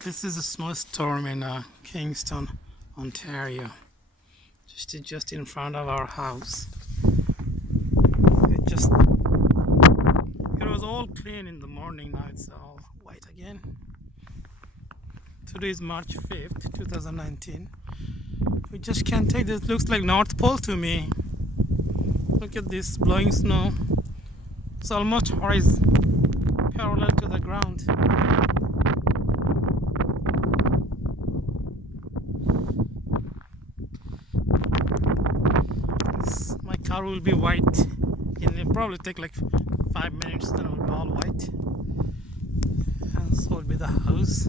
This is a snowstorm in Kingston, Ontario, just in front of our house. It was all clean in the morning. Now it's all white again. Today is March 5th, 2019. We just can't take this. Looks like North Pole to me. Look at this blowing snow. It's almost parallel to the ground. My car will be white. It'll probably take like 5 minutes, then it'll be all white. And so will be the house.